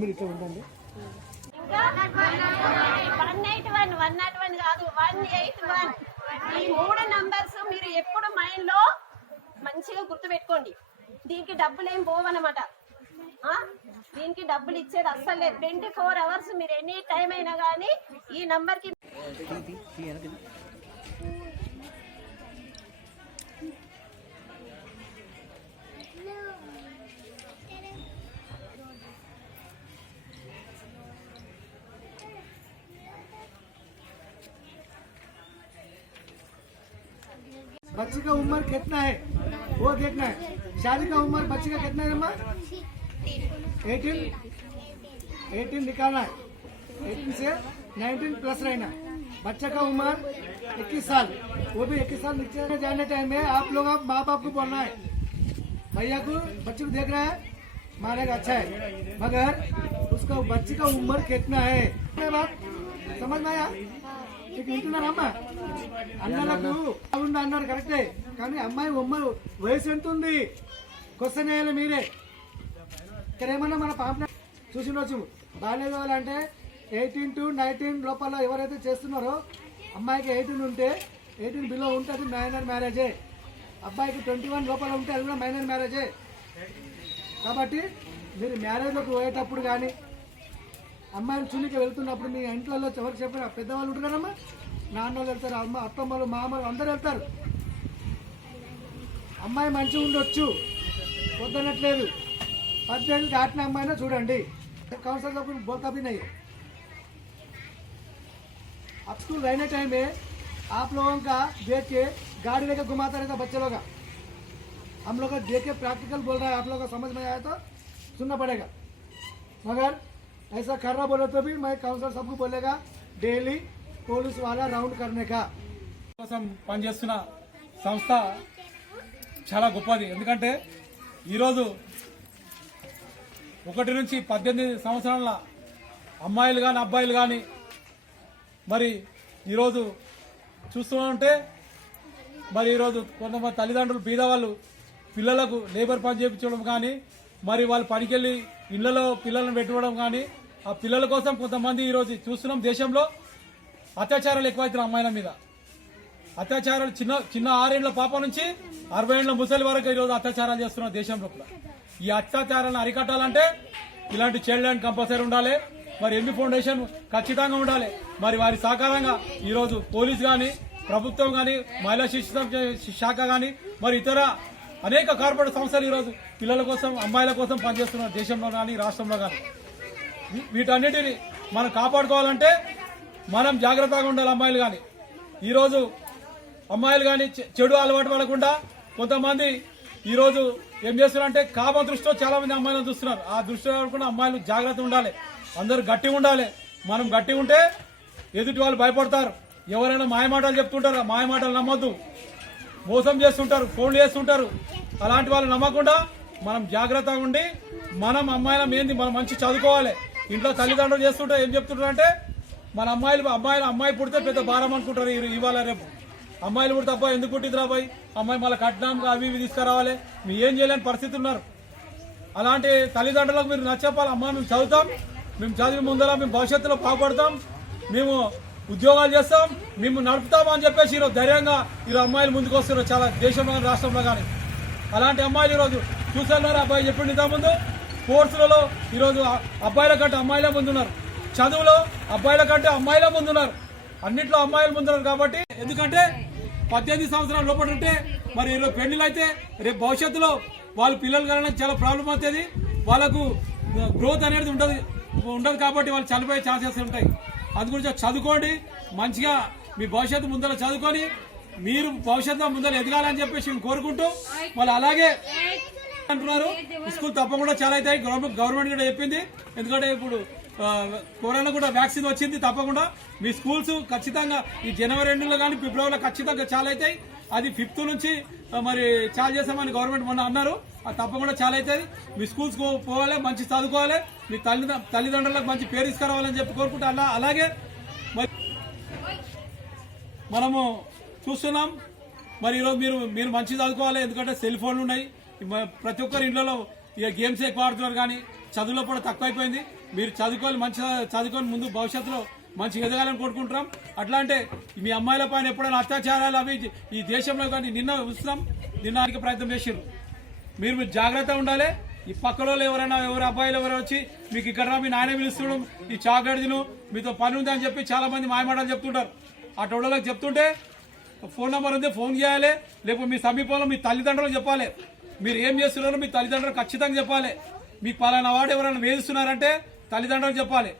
మీరు ఇట్లా ఉండండి. 181 101 కాదు 181 ఈ 3 నంబర్స్ మీరు ఎప్పుడు మైండ్ లో మంచిగా గుర్తుపెట్టుకోండి. దీనికి డబ్బులు ఏం పోవన్నమాట. దీనికి డబ్బులు ఇచ్చేది అస్సలు లేదు. 24 అవర్స్ మీరు ఎనీ టైం అయినా కానీ ఈ నంబర్ కి बच्चे का उम्र कितना है वो देखना है। शादी का उम्र बच्चे का कितना है अम्मा? 18 निकालना है। 18 से 19 प्लस रहना। बच्चे का उम्र 21 साल, वो भी 21 साल नीचे जाने टाइम में आप लोग आप माँ बाप को बोलना है, भैया को बच्चे को देख रहा है मारेगा अच्छा है, मगर उसका बच्चे का उम्र कितना है बात समझ में आया? వింటున్నారమ్మా? అన్నలకు అన్నారు కరెక్టే, కానీ అమ్మాయి వయసు ఎంత ఉంది క్వశ్చన్ వేయాలి మీరే. ఇక్కడ ఏమన్నా మన పాప చూసిండొచ్చు. బాల్య వివాహాలు అంటే 18 to 19 లోపల ఎవరైతే చేస్తున్నారో అమ్మాయికి 18 ఉంటే 18 బిలో ఉంటే అది మైనర్ మ్యారేజే. అబ్బాయికి 21 లోపల ఉంటే అది కూడా మైనర్ మ్యారేజే. కాబట్టి మీరు మ్యారేజ్లోకి పోయేటప్పుడు కానీ అమ్మాయిలు చునికి వెళ్తున్నప్పుడు మీ ఇంట్లో ఎవరికి చెప్పిన పెద్దవాళ్ళు ఉంటారు కదమ్మా, నాన్న వాళ్ళు వెళ్తారు, అమ్మ అత్తమ్మలు మామలు అందరూ వెళ్తారు. అమ్మాయి మంచిగా ఉండొచ్చు వద్దనట్లేదు, 18 దాటిన అమ్మాయినా చూడండి. काउंसलर को बोलता भी नहीं। अब स्कूल रहने टाइम में आप लोगों का देख के गाड़ी लेकर घुमाता रहता बच्चे लोग, हम लोग का देख के प्रैक्टिकल बोल रहा है, आप लोगों को समझ में आया तो सुनना पड़ेगा। मगर ऐसा कर रहा बोले तो भी मैं काउंसलर सबको बोलेगा डेली పోలీస్ వాళ్ళ రౌండ్ కర్నేకా కోసం పనిచేస్తున్న సంస్థ చాలా గొప్పది. ఎందుకంటే ఈరోజు 1 నుంచి 18 సంవత్సరాల అమ్మాయిలు కానీ అబ్బాయిలు కానీ మరి ఈరోజు చూస్తుంటే మరి ఈరోజు కొంతమంది తల్లిదండ్రులు బీదవాళ్ళు పిల్లలకు లేబర్ పని చేయించడం కానీ మరి వాళ్ళు పనికెళ్ళి ఇళ్లలో పిల్లలను పెట్టుకోవడం కానీ ఆ పిల్లల కోసం కొంతమంది ఈరోజు చూస్తున్నాం. దేశంలో అత్యాచారాలు ఎక్కువైతున్నాయి అమ్మాయిల మీద. అత్యాచారాలు చిన్న 6 ఏళ్ల పాప నుంచి 60 ఏళ్ల ముసలి వరకు ఈరోజు అత్యాచారాలు చేస్తున్నారు దేశంలో. ఈ అత్యాచారాలను అరికట్టాలంటే ఇలాంటి చైల్డ్ లైన్ కంపల్సరీ ఉండాలి, మరి ఎంబీ ఫౌండేషన్ ఖచ్చితంగా ఉండాలి. మరి వారి సహకారంగా ఈరోజు పోలీస్ కానీ ప్రభుత్వం కానీ మహిళా శిశు శాఖ కానీ మరి ఇతర అనేక కార్పొరేట్ సంస్థలు ఈరోజు పిల్లల కోసం అమ్మాయిల కోసం పనిచేస్తున్నారు దేశంలో కానీ రాష్ట్రంలో కానీ. వీటన్నిటిని మనం కాపాడుకోవాలంటే మనం జాగ్రత్తగా ఉండాలి. అమ్మాయిలు కానీ ఈరోజు అమ్మాయిలు కానీ చెడు అలవాటు పడకుండా కొంతమంది ఈరోజు ఏం చేస్తున్నారంటే కామ దృష్టిలో చాలా మంది అమ్మాయిలను చూస్తున్నారు. ఆ దృష్టిలో పడకుండా అమ్మాయిలు జాగ్రత్త ఉండాలి, అందరూ గట్టిగా ఉండాలి. మనం గట్టిగా ఉంటే ఎదుటి వాళ్ళు భయపడతారు. ఎవరైనా మాయమాటలు చెప్తుంటారు, మాయమాటలు నమ్మొద్దు, మోసం చేస్తుంటారు, ఫోన్లు చేస్తుంటారు. అలాంటి వాళ్ళు నమ్మకుండా మనం జాగ్రత్తగా ఉండి మనం అమ్మాయిలం ఏంది మనం మంచి చదువుకోవాలి. ఇంట్లో తల్లిదండ్రులు చేస్తుంటే ఏం చెప్తుంటారు అంటే మన అమ్మాయి పుడితే పెద్ద భారం అనుకుంటారు. ఇవాళ రేపు అమ్మాయిలు పుడితే అబ్బాయి ఎందుకు పుట్టింది రాబాయి, అమ్మాయి మళ్ళీ కట్నం అవి ఇవి తీసుకురావాలి, మీరు ఏం చేయలేని పరిస్థితి ఉన్నారు. అలాంటి తల్లిదండ్రులకు మీరు నచ్చపాలి. అమ్మ మేము చదువుతాం, మేము చదివి ముందర మేము భవిష్యత్తులో బాగుపడతాం, మేము ఉద్యోగాలు చేస్తాం, మేము నడుపుతాం అని చెప్పేసి ఈరోజు ధైర్యంగా ఈరోజు అమ్మాయిలు ముందుకు వస్తున్నారు చాలా దేశంలో కానీ రాష్ట్రంలో కానీ. అలాంటి అమ్మాయిలు ఈరోజు చూస్తున్నారు. అబ్బాయి చెప్పింది ఇంతకుముందు కోర్సులలో ఈరోజు అబ్బాయిల కంటే అమ్మాయిలే ముందున్నారు, చదువులో అబ్బాయిల కంటే అమ్మాయిలే ముందున్నారు, అన్నింటిలో అమ్మాయిలు ముందున్నారు. కాబట్టి ఎందుకంటే 18 సంవత్సరాల లోపల ఉంటే మరి ఈరోజు పెళ్లిళ్ళు అయితే రేపు భవిష్యత్తులో వాళ్ళు పిల్లలు కలడానికి చాలా ప్రాబ్లం అవుతుంది, వాళ్ళకు గ్రోత్ అనేది ఉండదు కాబట్టి వాళ్ళు చనిపోయే ఛాన్సెస్ ఉంటాయి. అందు గురించి చదువుకోండి, మంచిగా మీ భవిష్యత్తు ముందర చదువుకొని మీరు భవిష్యత్తులో ముందర ఎదగాలని చెప్పేసి కోరుకుంటూ వాళ్ళు అలాగే అంటున్నారు. స్కూల్ తప్పకుండా చాలా అవుతాయి, గవర్నమెంట్ కూడా చెప్పింది. ఎందుకంటే ఇప్పుడు కరోనా కూడా వ్యాక్సిన్ వచ్చింది. తప్పకుండా మీ స్కూల్స్ ఖచ్చితంగా ఈ జనవరి 2లో కానీ ఫిబ్రవరిలో ఖచ్చితంగా చాలా అవుతాయి. అది 5th నుంచి మరి చాలా చేస్తామని గవర్నమెంట్ మొన్న అన్నారు. అది తప్పకుండా చాలా అవుతుంది. మీ స్కూల్స్ పోవాలి, మంచి చదువుకోవాలి, మీ తల్లిదండ్రులకు మంచి పేరు తీసుకురావాలని చెప్పి కోరుకుంటే అలాగే మరి మనము చూస్తున్నాం. మరి ఈరోజు మీరు మంచి చదువుకోవాలి. ఎందుకంటే సెల్ ఫోన్లు ఉన్నాయి, ప్రతి ఒక్కరి ఇంట్లో ఇక గేమ్స్ ఎక్కువ ఆడుతున్నారు కానీ చదువులో కూడా తక్కువైపోయింది. మీరు మంచిగా చదువుకొని ముందు భవిష్యత్తులో మంచిగా ఎదగాలని కోరుకుంటున్నాం. అట్లా అంటే మీ అమ్మాయిల పైన ఎప్పుడైనా అత్యాచారాలు అవి ఈ దేశంలో కానీ నిన్న నిన్నానికి ప్రయత్నం చేసారు. మీరు జాగ్రత్త ఉండాలి. ఈ పక్కలో ఎవరు అబ్బాయిలు ఎవరు వచ్చి మీకు ఇక్కడ మీ నాయన పిలుస్తున్నాం ఈ చాక్లెట్ తిను మీతో పని ఉంది అని చెప్పి చాలా మంది మాయమాటలు చెప్తుంటారు. ఆ టోళ్ళకి చెప్తుంటే ఫోన్ నెంబర్ ఉంది, ఫోన్ చేయాలి. లేకపోతే మీ సమీపంలో మీ తల్లిదండ్రులకు చెప్పాలి. మీరు ఏం చేస్తున్నారో మీ తల్లిదండ్రులు ఖచ్చితంగా చెప్పాలి. మీకు పలానా వాడు ఎవరైనా వేధిస్తున్నారంటే తల్లిదండ్రులకు చెప్పాలి.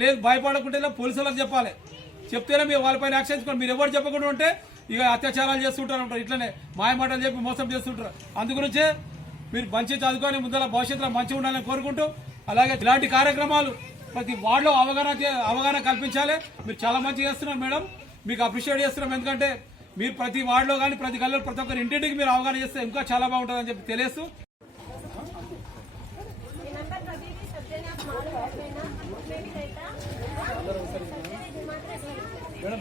లేదు భయపడకుంటే పోలీసులకు చెప్పాలి. చెప్తేనే మీరు వాళ్ళపైన యాక్షన్ తీసుకోండి. మీరు ఎవరు చెప్పకుండా ఉంటే ఇక అత్యాచారాలు చేస్తుంటారు, ఇట్లనే మాయమాటలు చెప్పి మోసం చేస్తుంటారు. అందుగురించే మీరు మంచి చదువుకొని ముందర భవిష్యత్తులో మంచిగా ఉండాలని కోరుకుంటూ, అలాగే ఇలాంటి కార్యక్రమాలు ప్రతి వార్డులో అవగాహన కల్పించాలి. మీరు చాలా మంచిగా చేస్తున్నారు మేడం, మీకు అప్రిషియేట్ చేస్తున్నాం. ఎందుకంటే మీరు ప్రతి వార్డులో కానీ ప్రతి గల్లీలో ప్రతి ఒక్కరి ఇంటింటికి మీరు అవగాహన చేస్తే ఇంకా చాలా బాగుంటుందని చెప్పి తెలియస్తూ మేడం